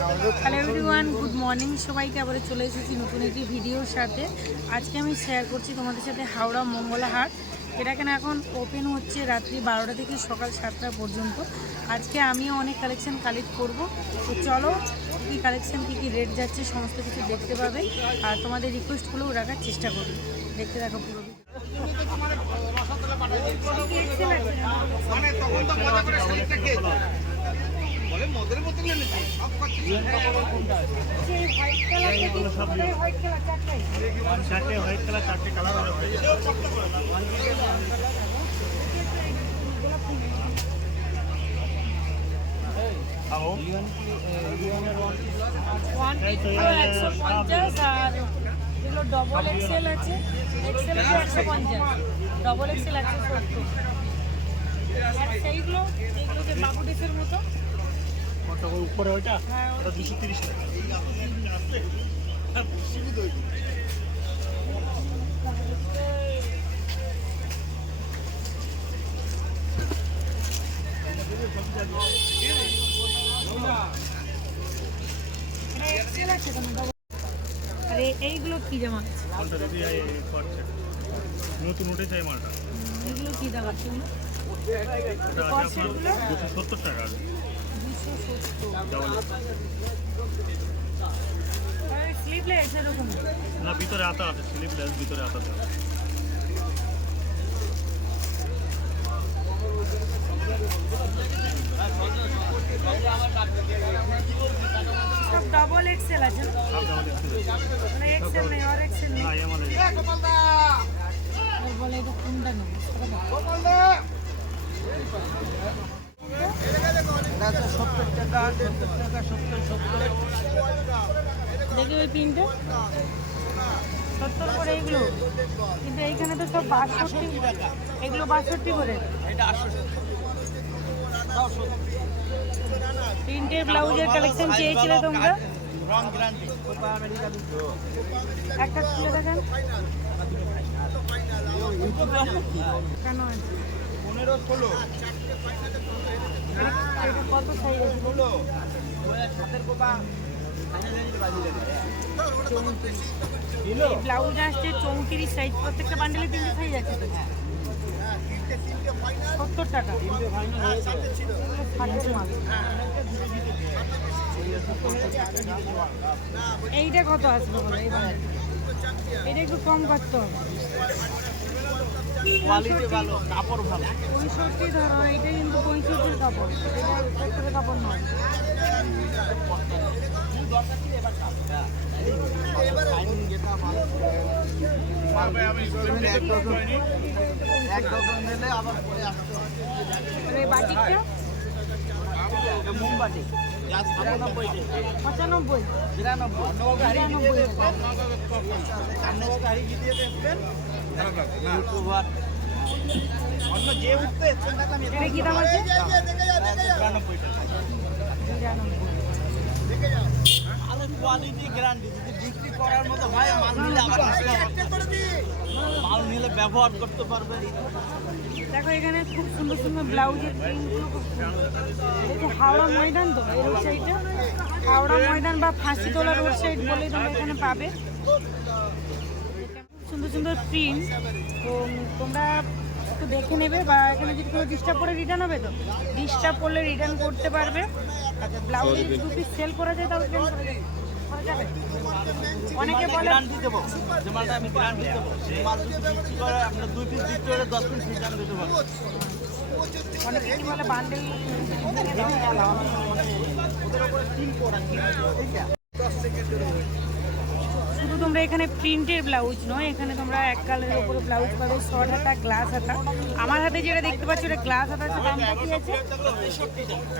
Hello everyone, good morning সবাইকে। আবার চলে এসেছি নতুন একটি ভিডিওর সাথে। আজকে আমি শেয়ার করছি তোমাদের সাথে হাওড়া মঙ্গলা হাট। এটা কেন এখন ওপেন হচ্ছে রাত্রি 12টা থেকে সকাল 7টা পর্যন্ত। আজকে আমিও অনেক কালেকশন কালেক্ট করব। তো চলো কী কালেকশন কী রেট যাচ্ছে সমস্ত কিছু দেখতে পাবে, আর তোমাদের রিকোয়েস্টগুলোও রাখার চেষ্টা করবে। দেখতে থাকো পুরো ডবল এক্সেল আছে, এক্সেল আছে 150, ডবল এক্সেল 170। আর সেইগুলো এইগুলো যে বাবু ড্রেসের মতো উপরে ওইটা 230 টাকা। আরে এইগুলো কি জামা নতুন উঠেছে এই মালটা, এগুলো কি দাম আছে? 270 টাকা। 270 স্লিভলেস এরকম না, ভিতরে আতা আছে, স্লিভলেস ভিতরে আতা আছে। সব ডাবল এক্সেল আছে না? মানে এক্সেল নেই, আর এক্সেল নেই। আর বলে এটা কোনটা নেব? দেখি ওই পিনটা 70 করে এইগুলো, কিন্তু এইখানে তো সব 62, এগুলো 62 করে। প্রিন্টের ব্লাউজের কালেকশন চেয়েছিলে তোমরা, একটা খুলে দেখেন কেন আছে 15-16 এটা কত সাইজ আছে? ব্লাউজ আসছে 34 সাইজ, প্রত্যেকটা বান্ডেলে 3টে সাইজ আছে তো। 70 টাকা। এইটা কত আসবে বলো? এটা একটু কম করতে হবে। কোয়ালিটি ভালো, কাপড় ভালো। 65 ধরো, এইটা কিন্তু 65 কাপড়, এটা 70 কাপড় নয়। এক ডজন নিলে আবার পরে আসতে হবে। এই বাটিকটা মোমবাতি 95 95, ইউটিউবার অন্য যে উঠতে এটা কি দাম আছে? 93 টাকা। আরে কোয়ালিটি গ্যারান্টি, যদি বিক্রি করার মতো হয় মাল নিলে আবার আসতে হবে। মাল নিলে ব্যবহার করতে পারবে। দেখো এখানে খুব সুন্দর সুন্দর ব্লাউজের প্রিন্টগুলো খুব সুন্দর। এই যে হাওড়া ময়দান, তো এই রোড সাইডটা হাওড়া ময়দান বা ফাঁসিতলা রোড সাইড বলেই তোমরা এখানে পাবে। খুব সুন্দর সুন্দর প্রিন্ট, তো তোমরা একটু দেখে নেবে, বা এখানে যদি কোনো ডিস্টার্ব করে রিটার্ন হবে, তো ডিস্টার্ব করলে রিটার্ন করতে পারবে। আচ্ছা, ব্লাউজে যদি 2 পিস সেল করা যায় তাহলে রিটার্ন করা যাবে। অনেকে বলে গ্যারান্টি দেবো, যে মালটা আমি গ্যারান্টি দেবো, সেই মাল যদি বিক্রি করে আপনার 2 পিস বিক্রি করে 10 পিস রিটার্ন দিতে পারবো। অনেকে কি বলে বান্ডেল ওদের উপরে তিন করা শুধু তোমরা এখানে প্রিন্টের ব্লাউজ নয়, এখানে তোমরা এক কালারের উপরে ব্লাউজ পাবে, শর্ট হাতা, গ্লাস হাতা। আমার হাতে যেটা দেখতে পাচ্ছ এটা গ্লাস হাতা আছে, দামটা কি আছে?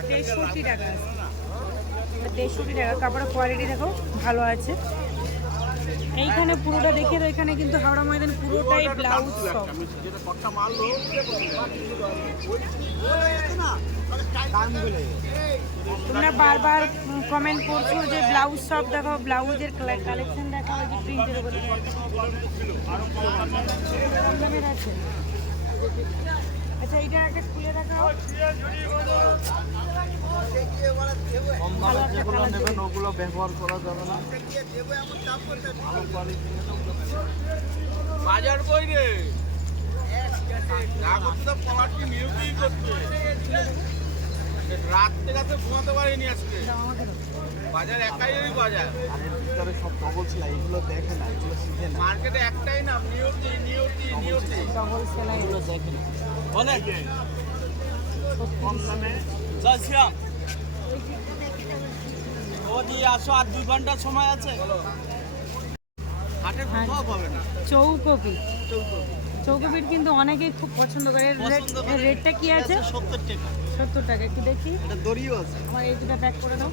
63 টাকা। 63 টাকা। কাপড়ের কোয়ালিটি দেখো ভালো আছে। এইখানে পুরোটা দেখে তো, এখানে কিন্তু হাওড়া ময়দান পুরোটাই ব্লাউজ সব। তোমরা বারবার কমেন্ট করছো যে ব্লাউজ সব দেখাও, ব্লাউজের কালেকশন দেখাও, যে প্রিন্টের উপরে আছে। আচ্ছা এইটা একটা খুলে দেখাও। কম দামে যেগুলো নেবেন ওগুলো ব্যবহার করা যাবে না। ভালো কোয়ালিটি বাজার কই রে না করতে তো পলাটটি মিউটিং করতে রাত থেকে ঘুমাতে পারিনি আজকে বাজার একাই বাজার আর এর ভিতরে সব ডবল সেলাই এগুলো দেখে না এগুলো শিখে না মার্কেটে একটাই নাম নিয়তি ডবল সেলাই এগুলো দেখে না বলে কম দামে যাচ্ছিলাম ও দিয়ে আসো আর 2 ঘন্টা সময় আছে হাটে কোথাও পাবে না। চৌকপি চৌকপির কিন্তু অনেকেই খুব পছন্দ করে। রেটটা কি আছে? 70 টাকা। 70 টাকা। একটু দেখি, এটা দড়িও আছে। আমার এই দুটো প্যাক করে দাও।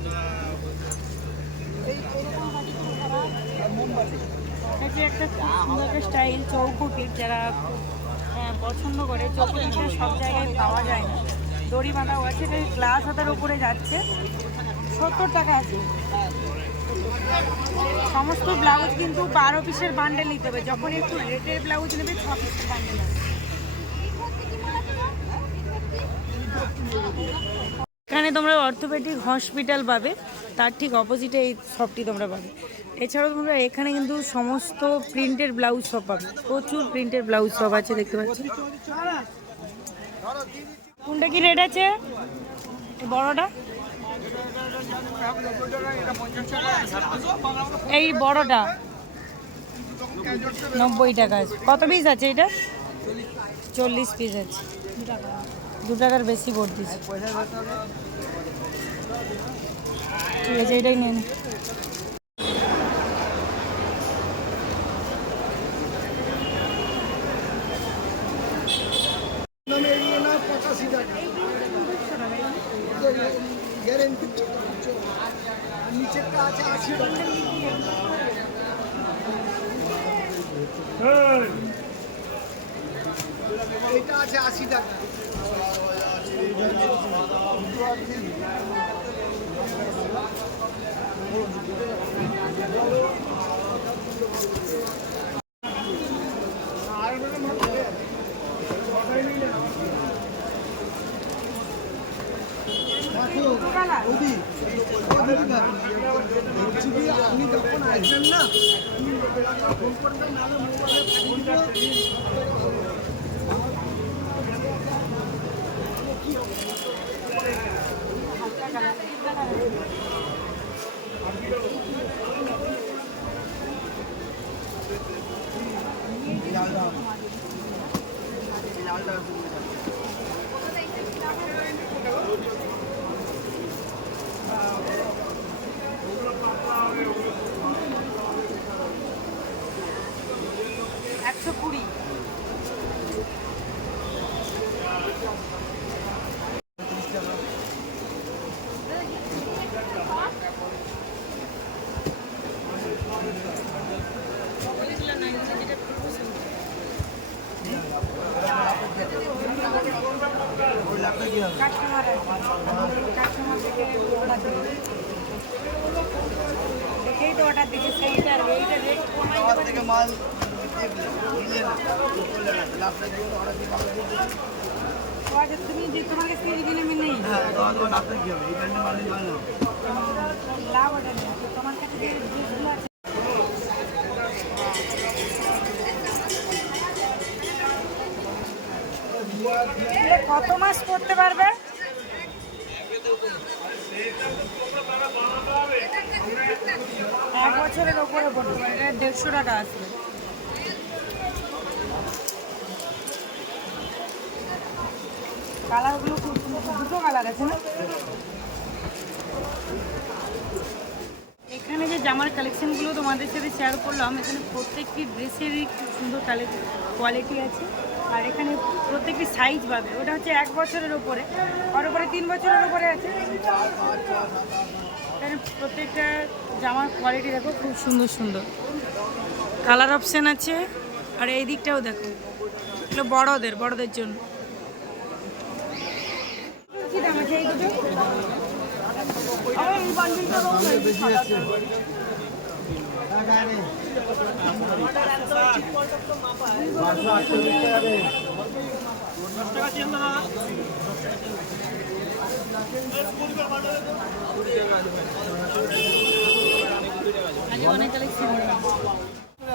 এটা একটা খুব সুন্দর স্টাইল চৌকপির, যারা পছন্দ করে। চৌকপিটা সব জায়গায় পাওয়া যায় না, দড়ি বাঁধাও আছে। এটা গ্লাস হাতার উপরে যাচ্ছে, 70 টাকা আছে। সমস্ত ব্লাউজ কিন্তু 12 পিসের বান্ডেল নিতে হবে। যখন একটু রেটের ব্লাউজ নেবে 6 পিসের বান্ডেল আছে। এখানে তোমরা অর্থোপেডিক হসপিটাল পাবে, তার ঠিক অপোজিটে এই শপটি তোমরা পাবে। এছাড়াও তোমরা এখানে কিন্তু সমস্ত প্রিন্টের ব্লাউজ সব পাবে, প্রচুর প্রিন্টের ব্লাউজ সব আছে, দেখতে পাচ্ছি। কোনটা কি রেট আছে? বড়টা, এই বড়টা 90 টাকা আছে। কত পিস আছে এটা? 40 পিস আছে। 2 টাকার বেশি ভোট দিচ্ছে। ঠিক আছে, এটাই নেন। নিচেরটা আছে 80 টাকা। এটা আছে 80 টাকা। আপনি যখন আসবেন না ফোন করবেন, নাহলে দেখেই তো অর্ডার দিচ্ছে, সেইটা এইটা রেট কমাই দেবেন থেকে মাল নিলে না আপনার থেকে অর্ডার দিয়ে পাবেন। তুমি যে তোমার কাছে থেকে কিনে আমি নেই, হ্যাঁ তখন আপনার কি হবে? এই ব্র্যান্ডের মাল নিয়ে ভালো লাভ অর্ডার নেই। তোমার কাছে যে ড্রেসগুলো আছে কত মাস করতে পারবে? এক বছরের ওপরে পড়তে পারে। এটা 150 টাকা আসবে। কালারগুলো খুব সুন্দর, দুটো কালার আছে না? এখানে যে জামার কালেকশনগুলো তোমাদের সাথে শেয়ার করলাম, এখানে প্রত্যেকটি ড্রেসেরই খুব সুন্দর কোয়ালিটি আছে। আর এখানে প্রত্যেকটি সাইজ পাবে। ওটা হচ্ছে 1 বছরের ওপরে, আর ওপরে 3 বছরের ওপরে আছে। এখানে প্রত্যেকটা জামার কোয়ালিটি দেখো, খুব সুন্দর সুন্দর কালার অপশান আছে। আর এই দিকটাও দেখো, এগুলো বড়দের জন্য। কি দাম আছে এই দুটো? এই বান্ডিলটা আগে অনেক কালেকশন।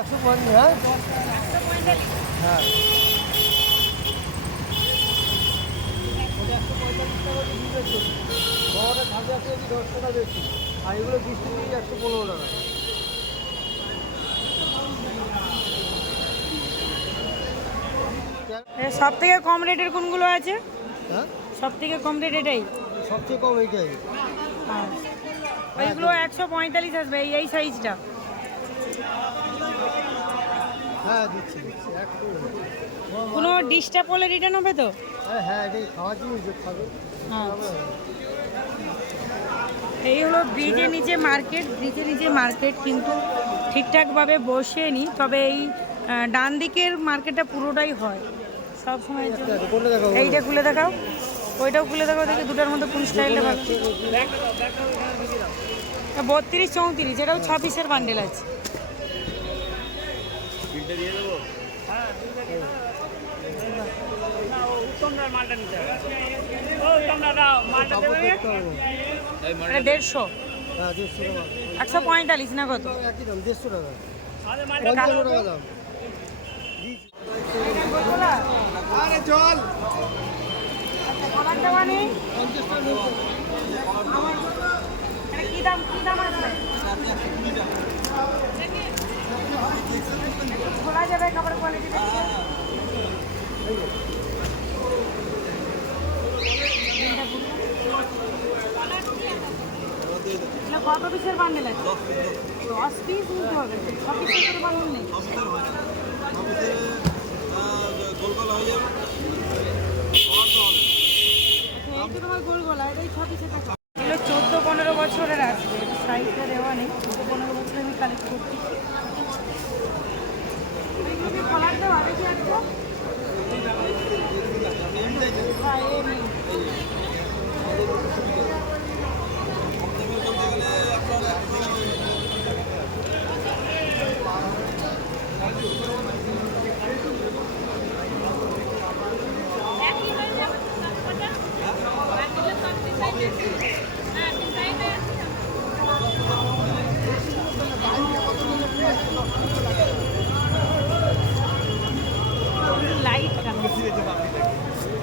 150, হ্যাঁ? হ্যাঁ। এটা 145 টাকা দিয়ে দিয়েছে। বড়টা 10 টাকা বেশি। আর এগুলো 20 থেকে 115 টাকা। সব থেকে কম রেটের কোনগুলো আছে? হ্যাঁ? সব থেকে কম রেট এটাই। সবচেয়ে কম এইটাই। ওইগুলো 145 আসবে এই সাইজটা। হ্যাঁ দিচ্ছি একটু। কোনো ডিস্টার্ব হলে রিটার্ন হবে তো? হ্যাঁ এটাই খাওয়ার জিনিস যে খাবে। এই হলো ব্রিজের নিচে মার্কেট, কিন্তু ঠিকঠাকভাবে বসেনি। তবে এই ডান দিকের মার্কেটটা পুরোটাই হয় সব সময়। কোনটা দেখাবো? এইটা খুলে দেখাও, ওইটাও খুলে দেখাও, দেখি দুটার মধ্যে কোন স্টাইলটা ভালো। 32 34, এটাও 6 পিসের বান্ডেল আছে। এটা 150, হ্যাঁ 150 টাকা। 145 না কত? একই দাম 150 টাকা। 55 টাকা দাম। আরে চল খাবারটা মানে 50 টাকা নিন। এটা কি দাম আছে? খোলা যাবে খাবার কোয়ালিটি দেখে? কত পিসের বান্ডেল আছে? 10 পিস নিতে হবে। 6 পিসের বান্ডেল নেই। এইটা তোমার গোল গলা, এটাই 6 পিসের টাকা। এগুলো 14-15 বছরের আসবে, সাইজটা দেওয়া নেই। 14-15 বছর আমি কালেক্ট করছি। কলার দেওয়া দেখি একটা। হ্যাঁ এমনি লাইট কালার,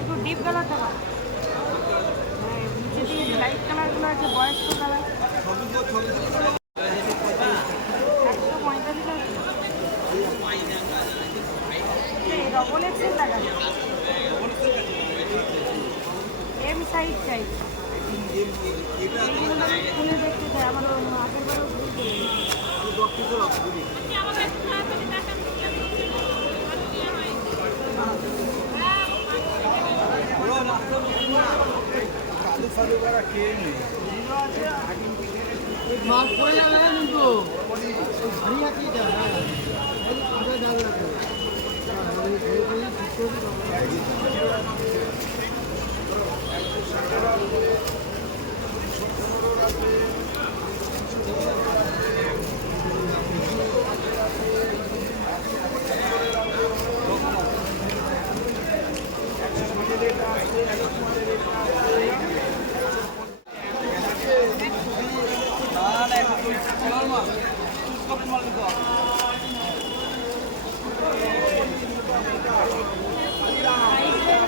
একটু ডিপ কালারটা ভালো। হ্যাঁ নিচে দিয়ে লাইট কালারগুলো আছে, বয়স্ক কালার। 145 আছে। ডবল এক্সেল টাকা এম সাইজ চাই। খুলে দেখতে চাই, আমার আগের বারও মাল পড়ে যাবে কিন্তু ভারী আছে এটা। হ্যাঁ আগে যাবে না।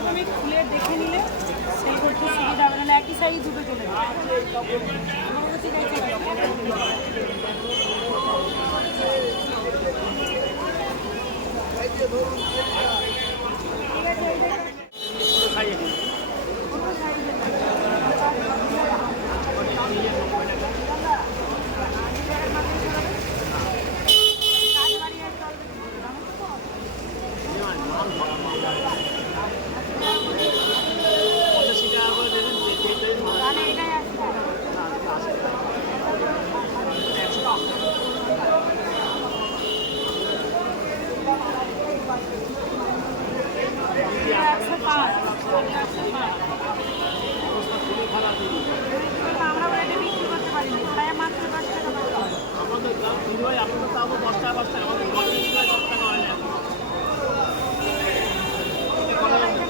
আমি খুলে দেখে নিলে সেই করতে সুবিধা হবে, নাহলে একই সাইজ দুটো চলে যাবে। আমার কাছে দেখে আমরা ওটা বিক্রি করতে পারিনি, তাই মাত্র 10 টাকা পাবো। আমাদের দাম হয়, আপনাদের দাম 10 টাকা 10 টাকা, আমাদের 10 টাকা হয় না। এটা করা যাবে।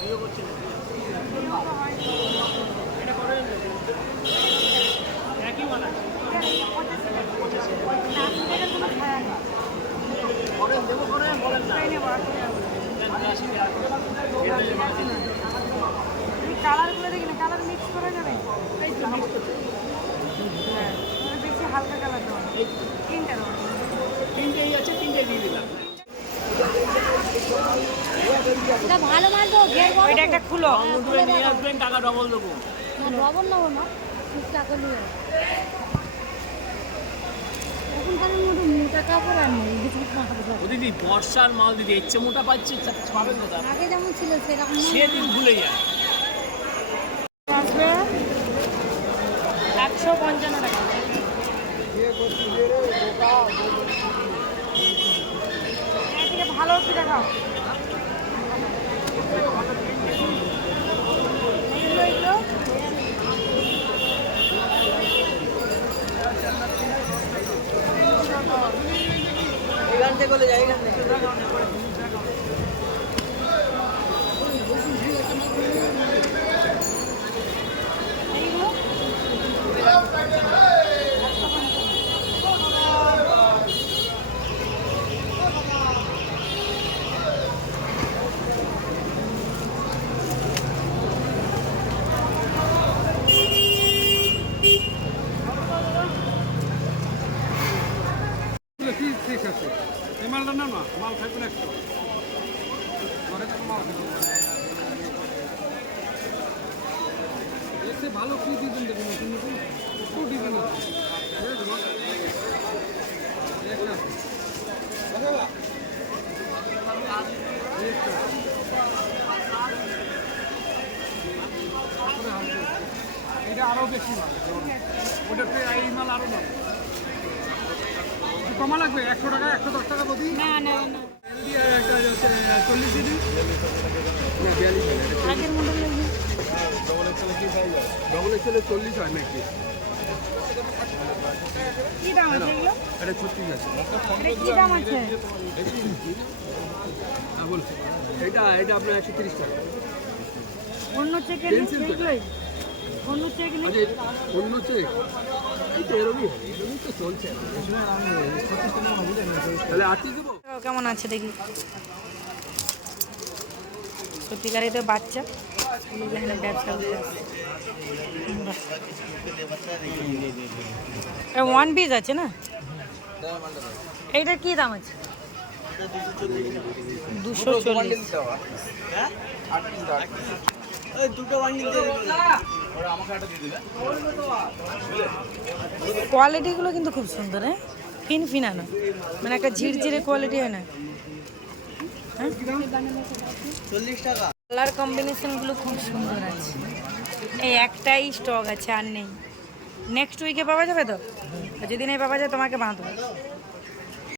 ভিডিও করছি না। এটা করে একই বানা করেন দেবো করে বলেন না কালারগুলো দেখি না, কালার মিক্স করা যাবে? এই তো মিক্স করতে, হ্যাঁ বেশি হালকা কালার দেওয়া, তিনটা দেওয়া। তিনটেই আছে, তিনটে দিয়ে দিলাম। এটা ভালো মাল তো ঘের বড় ওইটা একটা খুলো। দুটো নিয়ে আসবেন, টাকা ডবল দেবো। না ডবল নেবো না, টাকা নিয়ে এখনকার মতো মোটা কাপড় আর নেই, কিছু ও দিদি বর্ষার মাল দিদি, এর চেয়ে মোটা পাচ্ছি পাবেন কোথা? আগে যেমন ছিল সেরকম নেই। সে দিন ভুলে যায়। আসবে 155 টাকা। এর থেকে ভালো কি দেখাও? এগুলো এগুলো এখান থেকে বলে যাই, এখান থেকে এইগুলো ঠিক আছে। এই মালটা না না, মাল খাইবেন একশো ঘরে থেকে মাল খাইবেন। এসে ভালো কি দিবেন দেখুন, নতুন নতুন একটু দিবেন না। এটা আরো বেশি মাল, ওটাতে এই মাল আরো মাল কমা লাগবে। 100 টাকা, 110 টাকা প্রতি। না না না, একটা 40 দিদি, না 42 আগের মডেল লাগবে। ডবল এক্সেলে 40 হয় নাকি? কি দাম আছে এগুলো? এটা 36 আছে। এটা কি দাম আছে? হ্যাঁ বলছি, এটা আপনার 130 টাকা। অন্য চেকের Pencil তো। এইগুলোই, অন্য চেক নেই। আচ্ছা অন্য চেক এই তো এরকমই তো চলছে। তাহলে আজকে দেবো। কেমন আছে দেখি, সত্যিকারই তো বাচ্চা এখানে ব্যবসা ওয়ান পিস আছে না? এইটার কি দাম আছে? 240। কোয়ালিটিগুলো কিন্তু খুব সুন্দর, হ্যাঁ ফিনফিনানো, মানে একটা ঝিরঝিরে কোয়ালিটি হয় না? কালার কম্বিনেশনগুলো খুব সুন্দর আছে। এই একটাই স্টক আছে, আর নেই। নেক্সট উইকে পাওয়া যাবে তো? আর যদি নেই পাওয়া যায় তোমাকে বাঁধবো।